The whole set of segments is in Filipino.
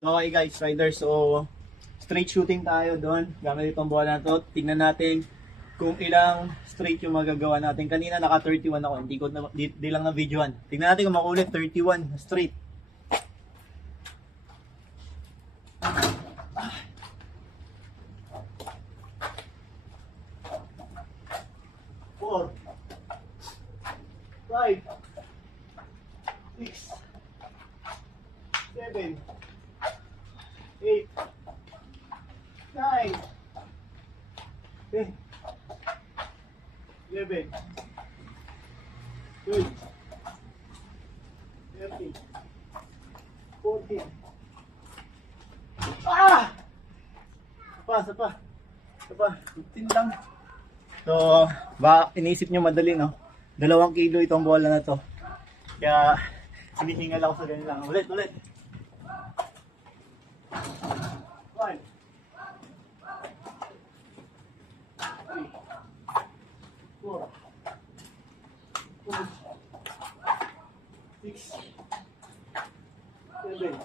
Okay guys, riders, so straight shooting tayo doon. Gamit itong bola na to. Tingnan natin kung ilang straight yung magagawa natin. Kanina naka 31 ako, hindi ko na, di lang na videoan. Tingnan natin kung makulit 31 straight. Four, 5, 6, 7, 8, 9, 10, 11, 12, 13, 14. Ah! Sapa. 15 lang. So, baka inisip nyo madali, no? 2 kilo itong bola na to. Kaya, hinihingal ako sa ganyan lang. Ulit. 1, 3, 4, 5, 6, 7,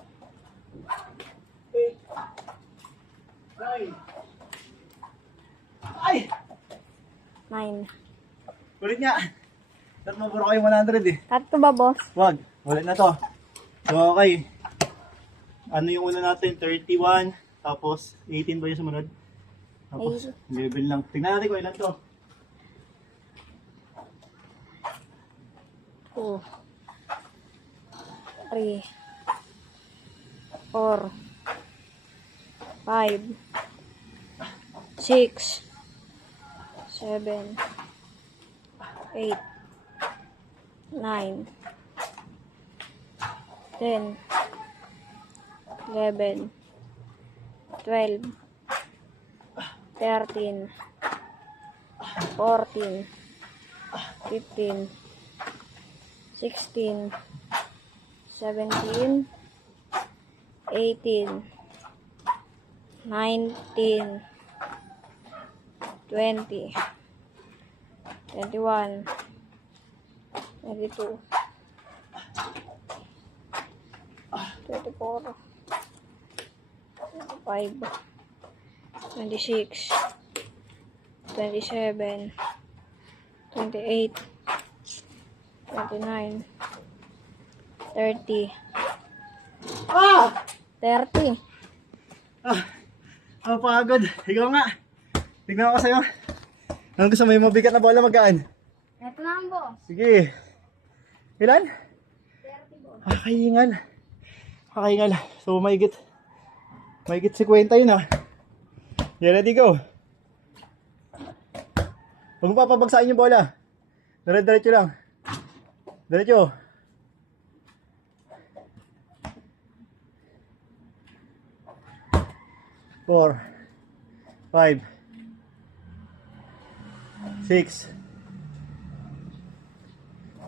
8, 9. Ay! 9. Ulit nga. Dapat maburo kayo 100 eh. Tatlo ba, boss? Wag. Ulit na to. So, okay. Ano yung una natin? 31. Tapos, 18 ba yung sumunod? Tapos, level lang. Tingnan natin kung ilan to. 2, 3, 4, 5, 6, 7, 8, 9, 10, 11, 12, 13, 14, 15, 16, 17, 18, 19, 20, 21, 22, 24, 25, 26, 27, 28, 29, 30, Ah! 30. Pagod. Ikaw nga. Tignan ako sa'yo. Anong gusto mo yung mabigat na bola magkaan? Ito na ang boss. Sige. Ilan? 30 boss. Kakahingal. So, mahigit 50 yun ah. Yeah, ready, go. Huwag mo papabagsain yung bola. Diretso lang. Diretso. Four, 5, 6,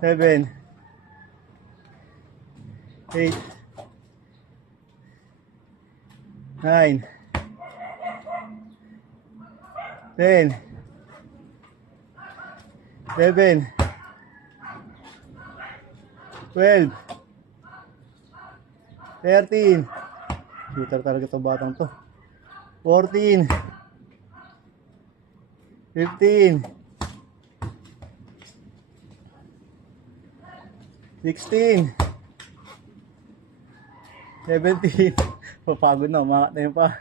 7, 8, 9, 10, 11, 12, 13. Shooter talaga itong batang to. 14, 15, 16, 17, papagod na, umangat na yun pa.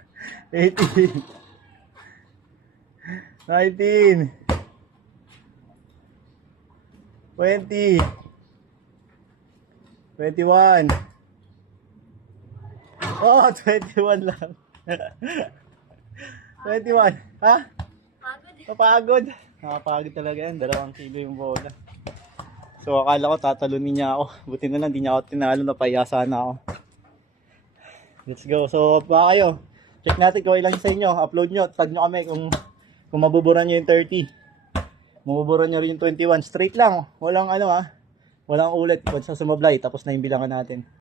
18, 19, 20, 21. Oh, 21 lang. 21. Ha? Papagod. Nakapagod talaga yan. 2 kilo yung bola. So akala ko tatalunin niya ako. Buti na lang di niya ako tinalo. Napaya sana ako. Let's go. So baka kayo. Check natin kung ilang sa inyo. Upload nyo. Tag nyo kami kung mabubura nyo yung 30. Mabubura nyo rin yung 21. Straight lang. Walang ano ha. Walang ulit. Pag sa sumablay. Tapos na yung bilangan natin.